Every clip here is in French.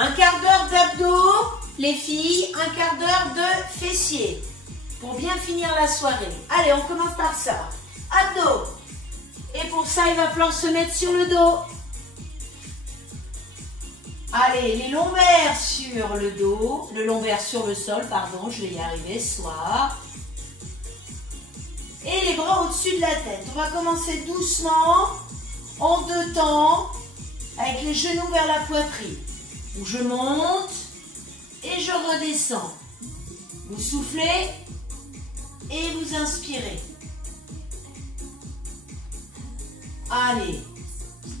Un quart d'heure d'abdos, les filles, un quart d'heure de fessiers pour bien finir la soirée. Allez, on commence par ça. Abdos. Et pour ça, il va falloir se mettre sur le dos. Allez, les lombaires sur le dos, le lombaire sur le sol, pardon, je vais y arriver, soit. Et les bras au-dessus de la tête. On va commencer doucement, en deux temps, avec les genoux vers la poitrine. Où je monte et je redescends. Vous soufflez et vous inspirez. Allez.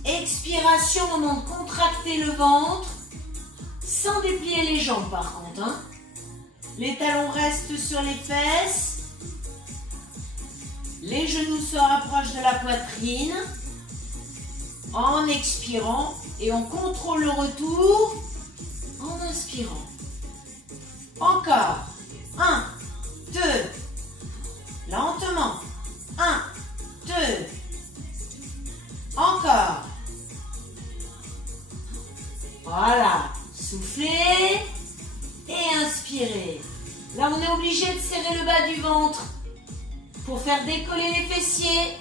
Expiration au moment de contracter le ventre, sans déplier les jambes par contre. Hein. Les talons restent sur les fesses. Les genoux se rapprochent de la poitrine. En expirant, et on contrôle le retour en inspirant. Encore. 1, 2. Lentement. 1, 2. Encore. Voilà. Soufflez et inspirez. Là, on est obligé de serrer le bas du ventre pour faire décoller les fessiers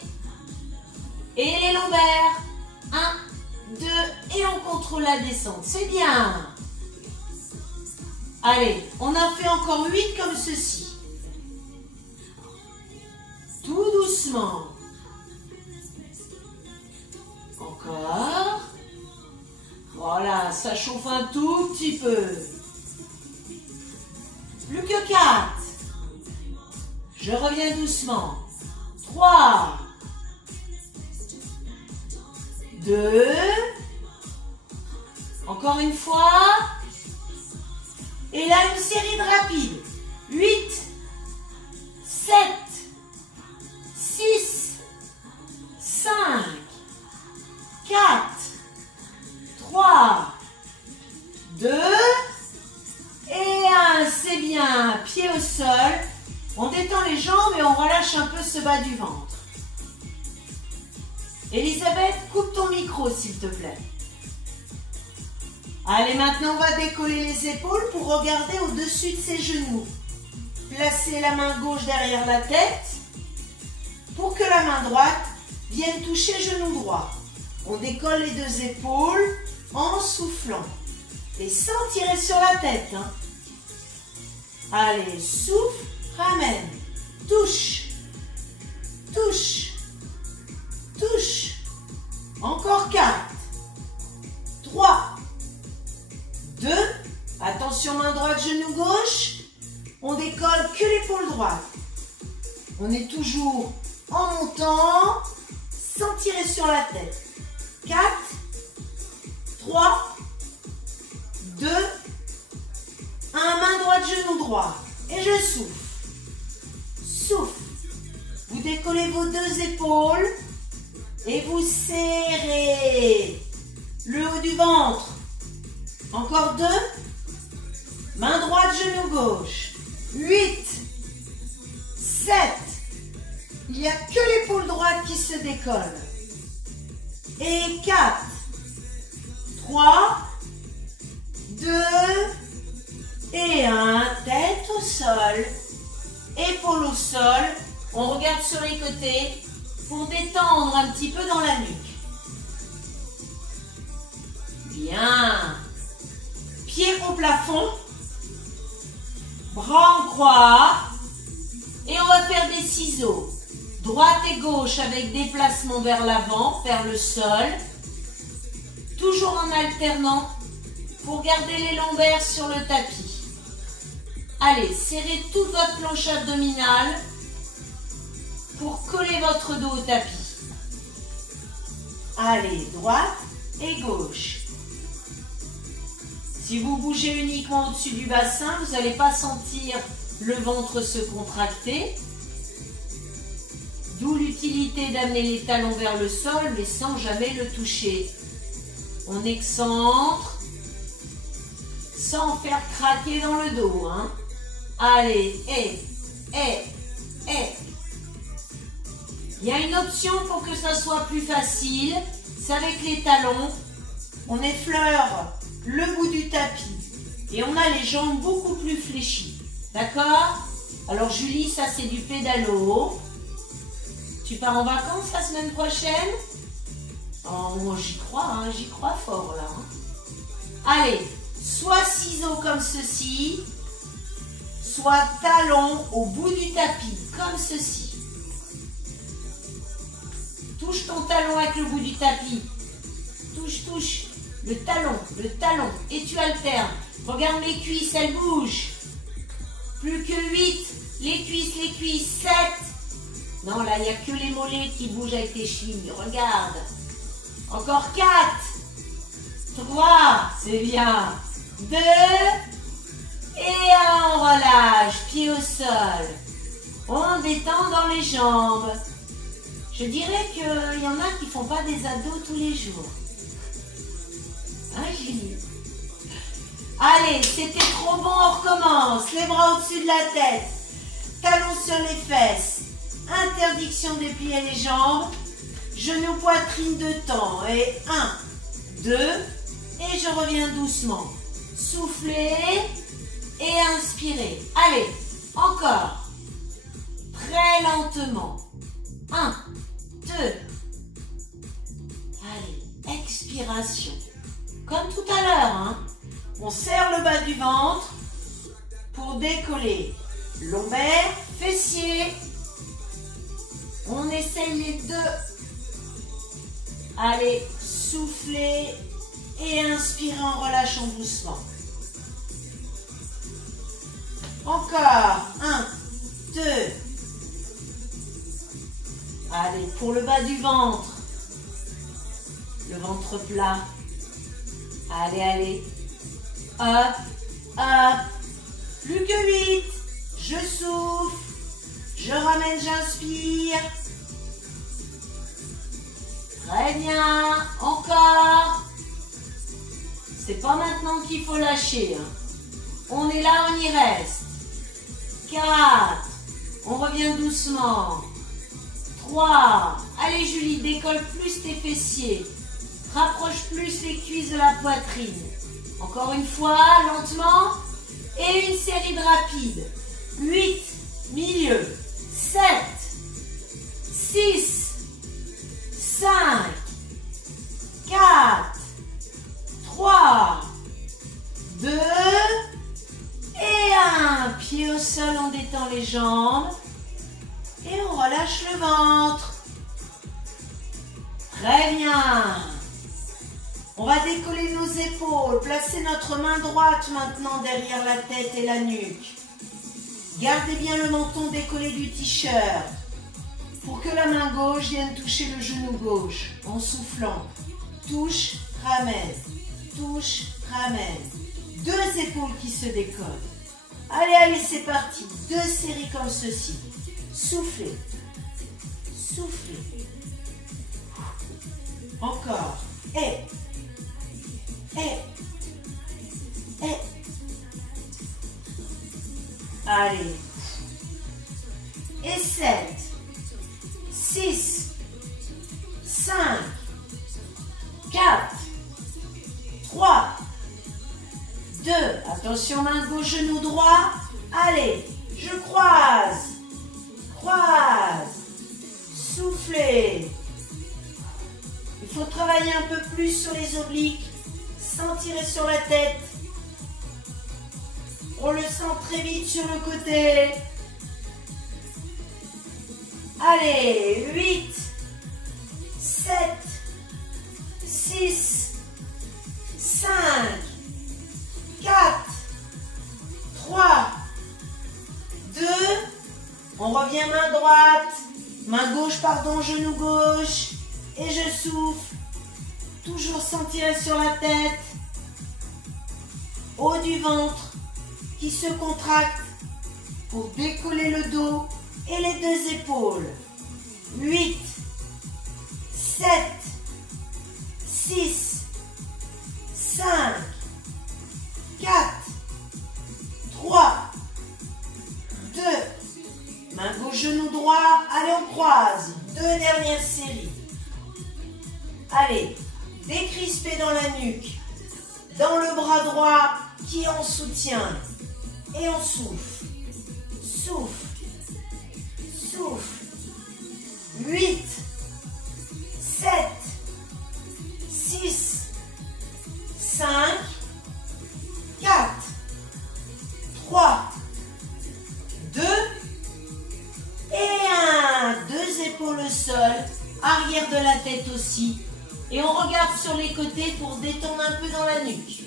et les lombaires. 1, 2 et on contrôle la descente. C'est bien. Allez, on en fait encore 8 comme ceci. Tout doucement. Encore. Voilà, ça chauffe un tout petit peu. Plus que 4. Je reviens doucement. 3. 2. Encore une fois. Et là, une série de rapides. 8. 7. 6. 5. 4. 3. 2. Et 1. C'est bien. Pied au sol. On détend les jambes et on relâche un peu ce bas du ventre. Elisabeth, coupe ton micro s'il te plaît. Allez, maintenant on va décoller les épaules pour regarder au-dessus de ses genoux. Placez la main gauche derrière la tête pour que la main droite vienne toucher genou droit. On décolle les deux épaules en soufflant et sans tirer sur la tête. Hein. Allez, souffle, ramène, touche, touche. Touche. Encore 4. 3. 2. Attention, main droite, genou gauche. On décolle que l'épaule droite. On est toujours en montant, sans tirer sur la tête. 4. 3. 2. 1. Main droite, genou droit. Et je souffle. Souffle. Vous décollez vos deux épaules. Et vous serrez le haut du ventre. Encore 2. Main droite, genou gauche. 8. 7. Il n'y a que l'épaule droite qui se décolle. Et 4. 3. 2. Et 1. Tête au sol. Épaule au sol. On regarde sur les côtés. Pour détendre un petit peu dans la nuque. Bien. Pieds au plafond. Bras en croix. Et on va faire des ciseaux. Droite et gauche avec déplacement vers l'avant, vers le sol. Toujours en alternant pour garder les lombaires sur le tapis. Allez, serrez toute votre planche abdominale pour coller votre dos au tapis. Allez, droite et gauche. Si vous bougez uniquement au-dessus du bassin, vous n'allez pas sentir le ventre se contracter. D'où l'utilité d'amener les talons vers le sol, mais sans jamais le toucher. On excentre, sans faire craquer dans le dos. Hein. Allez, et. Il y a une option pour que ça soit plus facile, c'est avec les talons. On effleure le bout du tapis. Et on a les jambes beaucoup plus fléchies. D'accord? Alors Julie, ça c'est du pédalo. Tu pars en vacances la semaine prochaine? Oh, moi j'y crois, hein, j'y crois fort là. Hein. Allez, soit ciseaux comme ceci, soit talons au bout du tapis, comme ceci. Touche ton talon avec le bout du tapis. Touche, touche. Le talon. Et tu alternes. Regarde mes cuisses, elles bougent. Plus que 8. Les cuisses, 7. Non, là, il n'y a que les mollets qui bougent avec tes chevilles. Regarde. Encore 4. 3. C'est bien. 2. Et on relâche. Pied au sol. On détend dans les jambes. Je dirais qu'il y en a qui ne font pas des abdos tous les jours. Hein, Julie? Allez, c'était trop bon, on recommence. Les bras au-dessus de la tête. Talons sur les fesses. Interdiction de plier les jambes. Genoux, poitrine de temps. Et 1, 2. Et je reviens doucement. Soufflez. Et inspirez. Allez, encore. Très lentement. 1, 2. Allez, expiration. Comme tout à l'heure, hein. On serre le bas du ventre pour décoller. Lombaire, fessier. On essaye les deux. Allez, soufflez et inspirez en relâchant doucement. Encore. 1, 2. Allez, pour le bas du ventre. Le ventre plat. Allez, allez. Hop, hop. Plus que 8. Je souffle. Je ramène, j'inspire. Très bien. Encore. C'est pas maintenant qu'il faut lâcher. Hein. On est là, on y reste. 4. On revient doucement. 3. Allez Julie, décolle plus tes fessiers. Rapproche plus les cuisses de la poitrine. Encore une fois, lentement. Et une série de rapides. 8. Milieu. 7. 6. 5. 4. 3. 2. Et 1. Pied au sol, on détend les jambes. Et on relâche le ventre. Très bien. On va décoller nos épaules. Placer notre main droite maintenant derrière la tête et la nuque. Gardez bien le menton décollé du t-shirt. Pour que la main gauche vienne toucher le genou gauche. En soufflant. Touche, ramène. Touche, ramène. 2 épaules qui se décollent. Allez, allez, c'est parti. 2 séries comme ceci. Soufflez. Soufflez. Encore. Et. Allez. Et 7. 6. 5. 4. 3. 2. Attention, main gauche, genou droit. Allez. Je croise. Croise. Soufflez. Il faut travailler un peu plus sur les obliques, sans tirer sur la tête. On le sent très vite sur le côté. Allez, 8, 7, 6, 5, 4, 3, 2. On revient main droite, main gauche, pardon, genou gauche. Et je souffle, toujours sans tirer sur la tête, haut du ventre qui se contracte pour décoller le dos et les 2 épaules. 8, 7, 6, 5, 4, 3, 2, main gauche, genou droit, allez on croise, 2 dernières séries. Allez, décrispez dans la nuque, dans le bras droit qui est en soutien. Et on souffle. Souffle. Souffle. 8, 7, 6, 5, 4, 3, 2 et 1. Deux épaules au sol, arrière de la tête aussi. Et on regarde sur les côtés pour détendre un peu dans la nuque.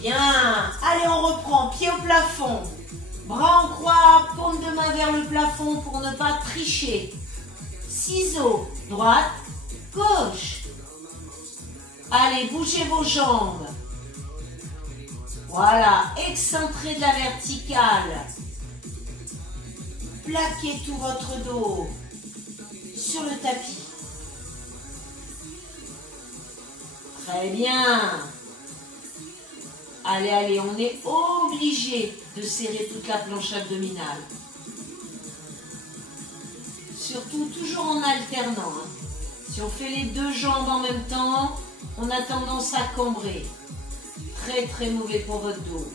Bien. Allez, on reprend. Pied au plafond. Bras en croix, paume de main vers le plafond pour ne pas tricher. Ciseaux, droite, gauche. Allez, bougez vos jambes. Voilà, excentrez de la verticale. Plaquez tout votre dos sur le tapis. Très bien. Allez, allez, on est obligé de serrer toute la planche abdominale. Surtout toujours en alternant. Si on fait les deux jambes en même temps, on a tendance à cambrer. Très très mauvais pour votre dos.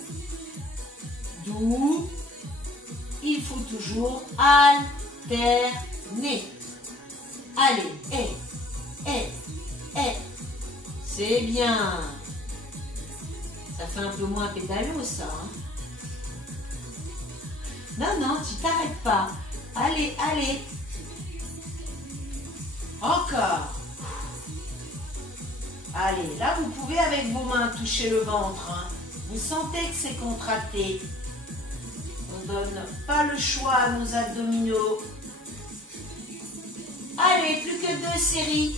D'où il faut toujours alterner. Allez, c'est bien. Ça fait un peu moins pédalo, ça. Hein. Non, non, tu t'arrêtes pas. Allez, allez. Encore. Allez, là, vous pouvez avec vos mains toucher le ventre. Hein. Vous sentez que c'est contracté. On ne donne pas le choix à nos abdominaux. Allez, plus que 2 séries.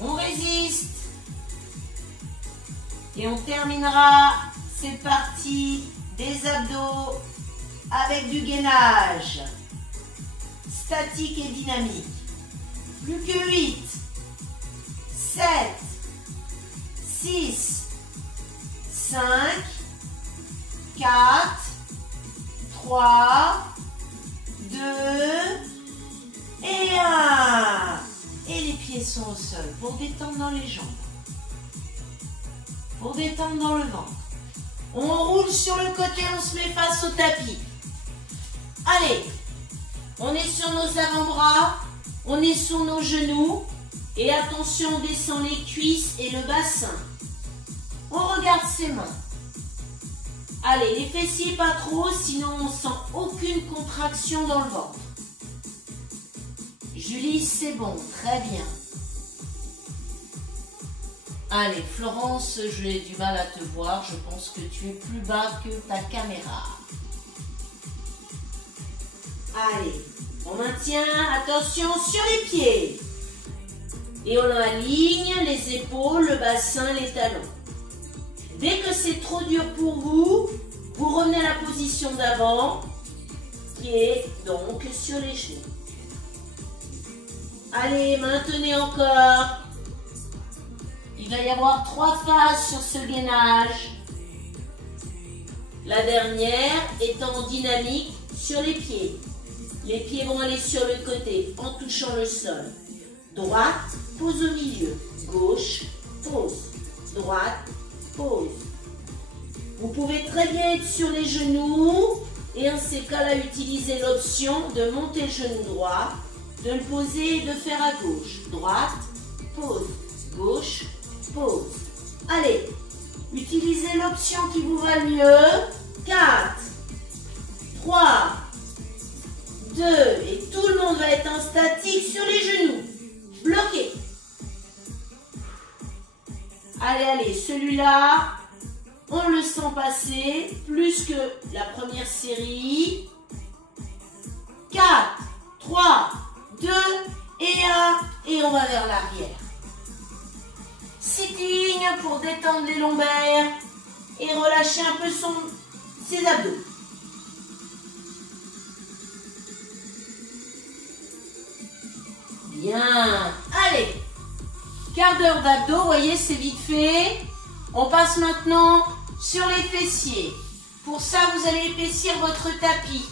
On résiste. Et on terminera cette partie des abdos avec du gainage. Statique et dynamique. Plus que 8, 7, 6, 5, 4, 3, 2 et 1. Et les pieds sont au sol pour détendre dans les jambes. Pour détendre dans le ventre. On roule sur le côté, on se met face au tapis. Allez, on est sur nos avant-bras, on est sur nos genoux. Et attention, on descend les cuisses et le bassin. On regarde ses mains. Allez, les fessiers pas trop, sinon on sent aucune contraction dans le ventre. Julie, c'est bon, très bien. Allez, Florence, j'ai du mal à te voir. Je pense que tu es plus bas que ta caméra. Allez, on maintient, attention, sur les pieds. Et on aligne les épaules, le bassin, les talons. Dès que c'est trop dur pour vous, vous revenez à la position d'avant, qui est donc sur les genoux. Allez, maintenez encore. Il va y avoir 3 phases sur ce gainage. La dernière étant dynamique sur les pieds. Les pieds vont aller sur le côté en touchant le sol. Droite, pose au milieu. Gauche, pose. Droite, pose. Vous pouvez très bien être sur les genoux et en ces cas-là utiliser l'option de monter le genou droit, de le poser et de faire à gauche. Droite, pose. Gauche, pose. Allez, utilisez l'option qui vous va le mieux. 4, 3, 2, et tout le monde va être en statique sur les genoux. Bloqué. Allez, allez, celui-là, on le sent passer plus que la première série. 4, 3, 2 et 1, et on va vers l'arrière. Sitting pour détendre les lombaires et relâcher un peu ses abdos. Bien. Allez. Quart d'heure d'abdos, vous voyez, c'est vite fait. On passe maintenant sur les fessiers. Pour ça, vous allez épaissir votre tapis.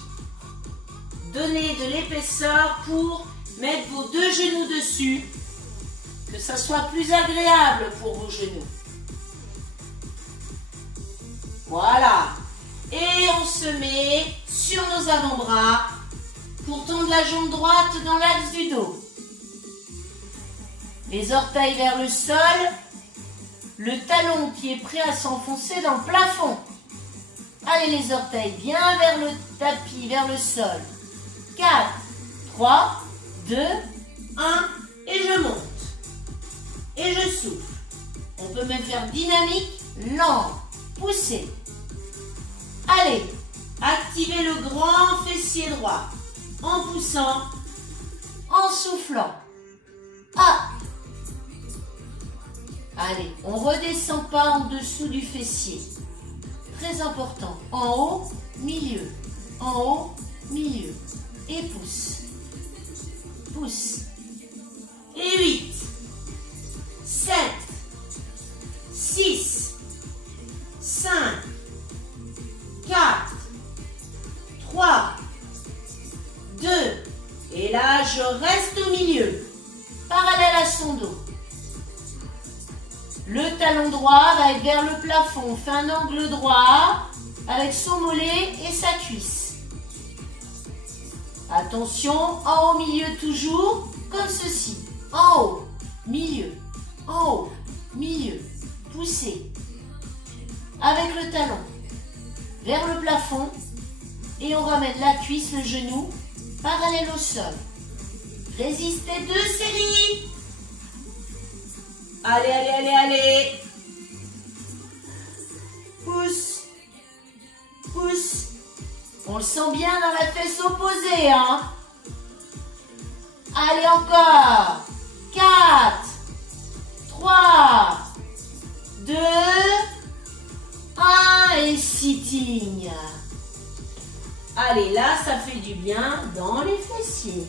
Donnez de l'épaisseur pour mettre vos 2 genoux dessus. que ça soit plus agréable pour vos genoux. Voilà. Et on se met sur nos avant-bras pour tendre la jambe droite dans l'axe du dos. Les orteils vers le sol, le talon qui est prêt à s'enfoncer dans le plafond. Allez les orteils bien vers le tapis, vers le sol. 4, 3, 2, 1 et je monte. Et je souffle. On peut même faire dynamique, lent, pousser. Allez, activez le grand fessier droit en poussant, en soufflant. Ah. Allez, on ne redescend pas en dessous du fessier. Très important. En haut, milieu. En haut, milieu. Et pousse. Pousse. Et 8, 7, 6, 5, 4, 3, 2. Et là, je reste au milieu. Parallèle à son dos. Le talon droit va être vers le plafond. On fait un angle droit avec son mollet et sa cuisse. Attention, en haut, milieu toujours, comme ceci. En haut, milieu, en haut, milieu. Poussez. Avec le talon vers le plafond. Et on ramène la cuisse, le genou, parallèle au sol. Résistez 2 séries. Allez, allez, allez, allez. Pousse. Pousse. On le sent bien dans la fesse opposée, hein. Allez, encore. 4, 3, 2, 1 et sitting. Allez, là, ça fait du bien dans les fessiers.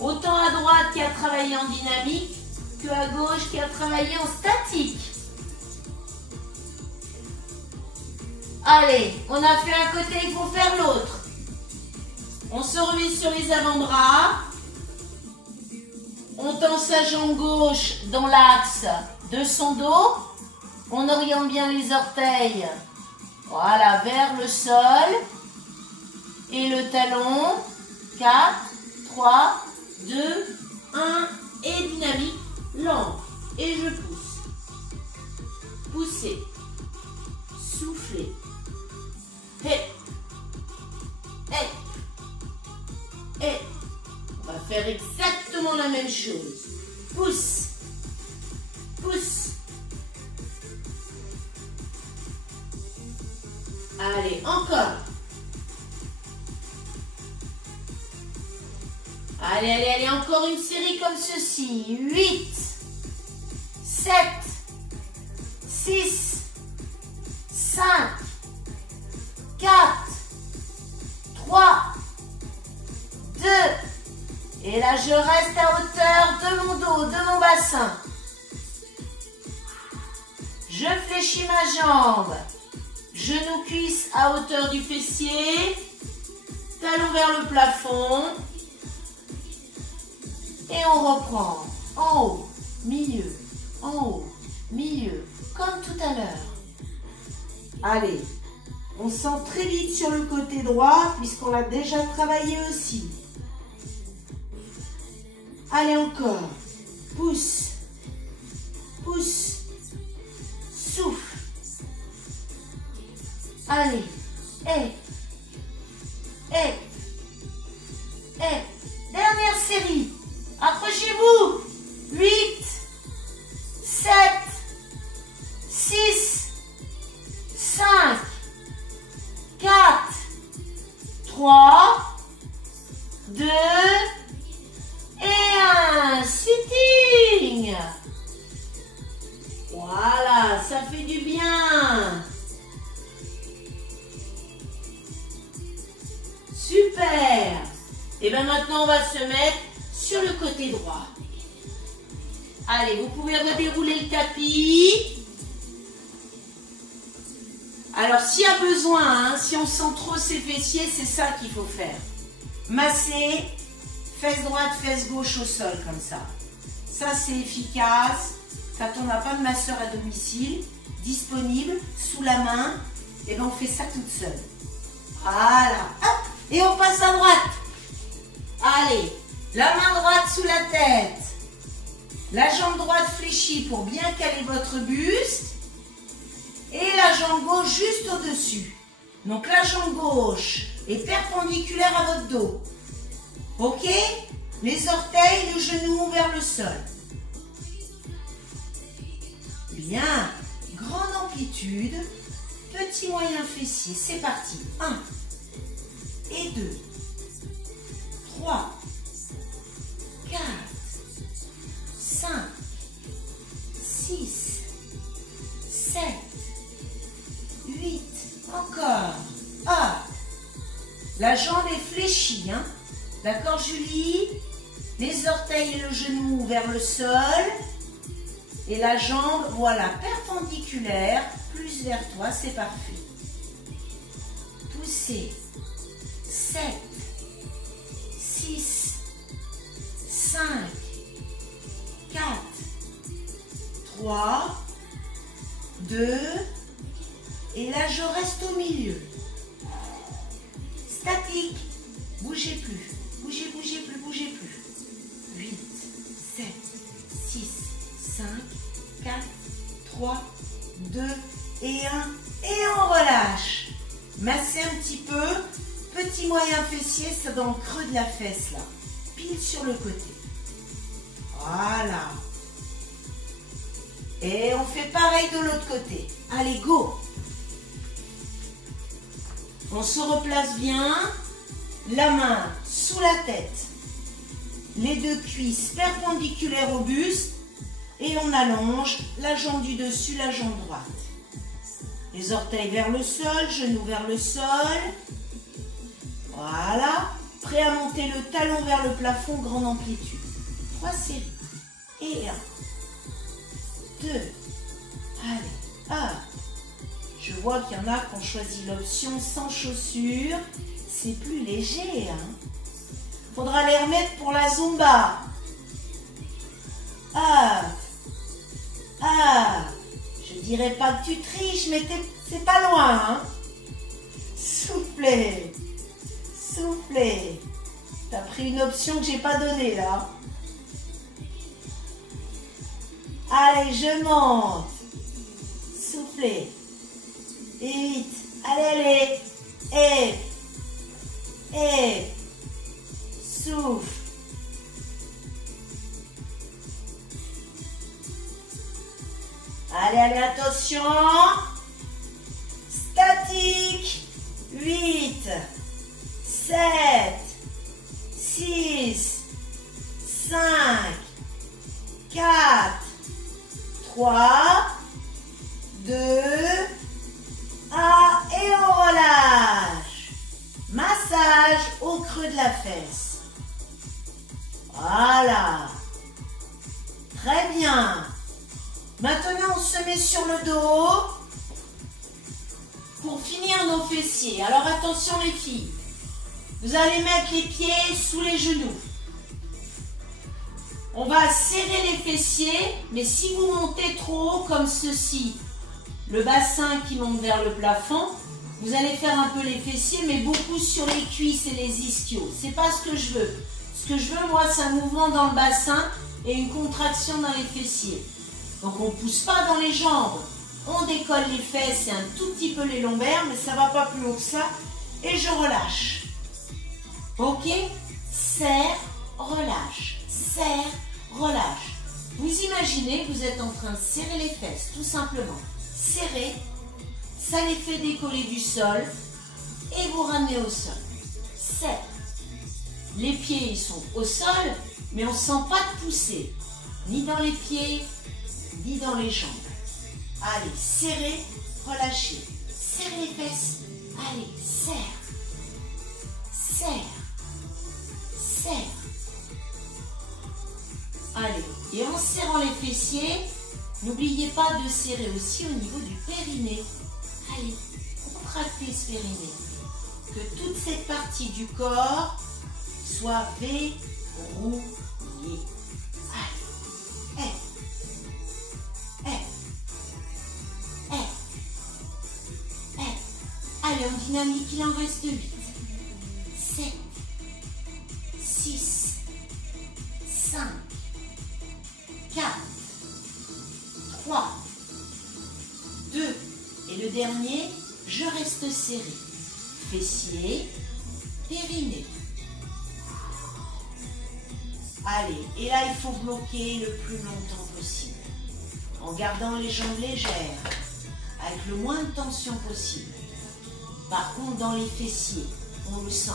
Autant à droite qui a travaillé en dynamique que à gauche qui a travaillé en statique. Allez, on a fait un côté, il faut faire l'autre. On se remet sur les avant-bras. On tend sa jambe gauche dans l'axe de son dos. On oriente bien les orteils. Voilà, vers le sol. Et le talon. 4, 3, 2, 1 et dynamique. Lent. Et je pousse. Poussez. Soufflez. Et. On va faire exactement la même chose. Pousse. Pousse. Allez, encore. Allez, allez, allez, encore une série comme ceci. 8, 7, 6, 5, 4, 3, 2. Et là, je reste à hauteur de mon dos, de mon bassin. Je fléchis ma jambe. Genou, cuisse à hauteur du fessier. Talon vers le plafond. Et on reprend en haut, milieu, en haut, milieu, comme tout à l'heure. Allez, on sent très vite sur le côté droit puisqu'on l'a déjà travaillé aussi. Allez encore, pousse, pousse, souffle. Allez, dernière série. Accrochez-vous. 8, 7, 6, 5, 4, 3, 2 et 1. Sitting. Voilà, ça fait du bien. Super. Et bien maintenant, on va se mettre sur le côté droit. Allez, vous pouvez redérouler le tapis. Alors, s'il y a besoin, si on sent trop ses fessiers, c'est ça qu'il faut faire. Masser, fesse droite, fesse gauche au sol, comme ça. Ça, c'est efficace quand on n'a pas de masseur à domicile disponible sous la main. Et bien, on fait ça toute seule. Voilà. Hop. Et on passe à droite. Allez. La main droite sous la tête. La jambe droite fléchie pour bien caler votre buste. Et la jambe gauche juste au-dessus. Donc la jambe gauche est perpendiculaire à votre dos. Ok? Les orteils, le genou vers le sol. Bien. Grande amplitude. Petit moyen fessier. C'est parti. 1 et 2. 3. 4. 5. 6. 7. 8. Encore. Ah. La jambe est fléchie, hein. D'accord, Julie? Les orteils et le genou vers le sol. Et la jambe, voilà, perpendiculaire, plus vers toi, c'est parfait. Poussez. 7. 6. 5. 4. 3. 2. Et là, je reste au milieu. Statique. Bougez plus. Bougez, bougez plus, bougez plus. 8, 7, 6, 5, 4, 3, 2 et 1. Et on relâche. Massez un petit peu. Petit moyen fessier, c'est dans le creux de la fesse là. Pile sur le côté. Voilà. Et on fait pareil de l'autre côté. Allez, go. On se replace bien. La main sous la tête. Les deux cuisses perpendiculaires au buste. Et on allonge la jambe du dessus, la jambe droite. Les orteils vers le sol, genoux vers le sol. Voilà. Prêt à monter le talon vers le plafond, grande amplitude. 3 séries. Et 1. 2. Allez. 1. Je vois qu'il y en a qui ont choisi l'option sans chaussures. C'est plus léger, hein. Faudra les remettre pour la Zumba. Ah. Ah. Je dirais pas que tu triches, mais c'est pas loin, hein. Soufflez. Soufflez. T'as pris une option que j'ai pas donnée, là. Allez, je monte. Soufflez. Et vite. Allez, allez. Et. Souffle. Allez, allez, attention. Statique. 8, 7, 6, 5, 4, 3, 2, 1 et on relâche. Massage au creux de la fesse. Voilà. Très bien. Maintenant, on se met sur le dos pour finir nos fessiers. Alors attention les filles. Vous allez mettre les pieds sous les genoux. On va serrer les fessiers, mais si vous montez trop haut comme ceci, le bassin qui monte vers le plafond, vous allez faire un peu les fessiers, mais beaucoup sur les cuisses et les ischios. C'est pas ce que je veux. Ce que je veux, moi, c'est un mouvement dans le bassin et une contraction dans les fessiers. Donc, on ne pousse pas dans les jambes. On décolle les fesses et un tout petit peu les lombaires, mais ça ne va pas plus haut que ça. Et je relâche. Ok? Serre, relâche. Serre, relâche. Vous imaginez que vous êtes en train de serrer les fesses, tout simplement. Serrez, ça les fait décoller du sol et vous ramenez au sol. Serre. Les pieds, ils sont au sol, mais on ne sent pas de pousser. Ni dans les pieds, ni dans les jambes. Allez, serrez, relâchez. Serrez les fesses. Allez, serre. Serre. Serre. Allez, et en serrant les fessiers, n'oubliez pas de serrer aussi au niveau du périnée. Allez, contractez ce périnée. Que toute cette partie du corps soit verrouillée. Allez, Allez, on dynamique, il en reste 8. 7, 6, 5, 4, 3, 2. Et le dernier, je reste serré. Fessier, périnée. Allez, et là, il faut bloquer le plus longtemps possible. En gardant les jambes légères, avec le moins de tension possible. Par contre, dans les fessiers, on le sent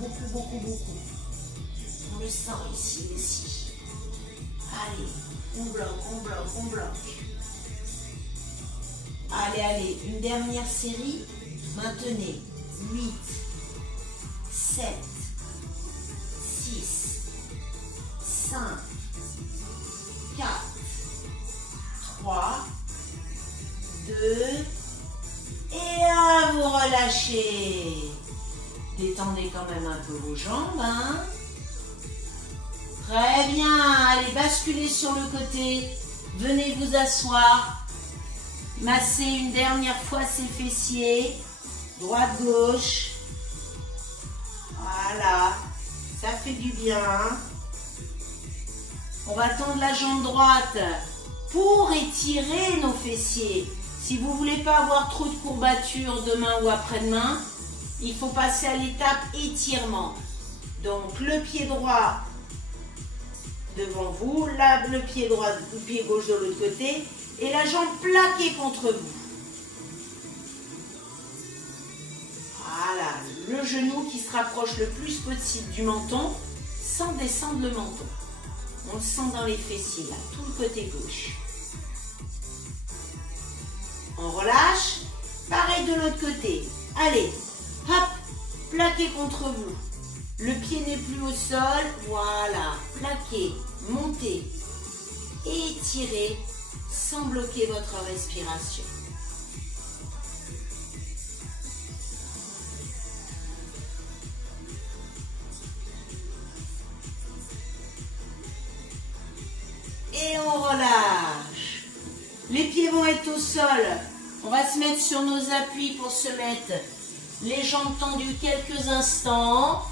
beaucoup, beaucoup, beaucoup. On le sent ici aussi. Allez, on bloque, on bloque, on bloque. Allez, allez, une dernière série. Maintenez. 8, 7, 6, 5, 4, 3, 2, et là, vous relâchez. Détendez quand même un peu vos jambes, hein. Très bien. Allez, basculez sur le côté. Venez vous asseoir. Massez une dernière fois ses fessiers. Droite, gauche. Voilà. Ça fait du bien. On va tendre la jambe droite pour étirer nos fessiers. Si vous ne voulez pas avoir trop de courbatures demain ou après-demain, il faut passer à l'étape étirement. Donc le pied droit devant vous, là le pied droit, le pied gauche de l'autre côté et la jambe plaquée contre vous. Voilà, le genou qui se rapproche le plus possible du menton sans descendre le menton. On le sent dans les fessiers là, tout le côté gauche. On relâche, pareil de l'autre côté. Allez, hop, plaquez contre vous. Le pied n'est plus au sol, voilà, plaquez, montez, étirez sans bloquer votre respiration. Et on relâche. Les pieds vont être au sol. On va se mettre sur nos appuis pour se mettre les jambes tendues quelques instants.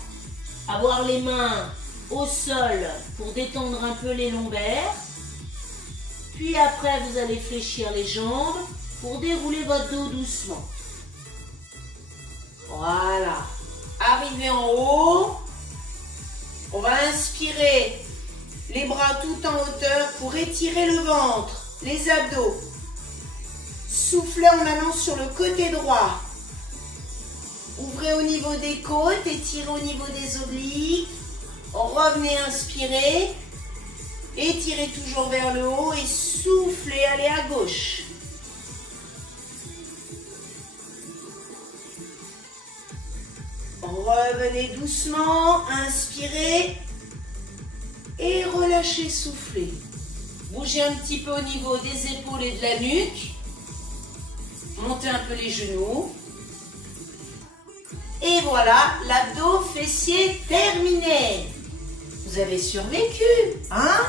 Avoir les mains au sol pour détendre un peu les lombaires. Puis après, vous allez fléchir les jambes pour dérouler votre dos doucement. Voilà. Arrivez en haut. On va inspirer les bras tout en hauteur pour étirer le ventre, les abdos. Soufflez en allant sur le côté droit. Ouvrez au niveau des côtes, étirez au niveau des obliques. Revenez, inspirez. Étirez toujours vers le haut et soufflez, allez à gauche. Revenez doucement, inspirez. Et relâchez, soufflez. Bougez un petit peu au niveau des épaules et de la nuque. Montez un peu les genoux. Et voilà, l'abdo fessier terminé. Vous avez survécu, hein?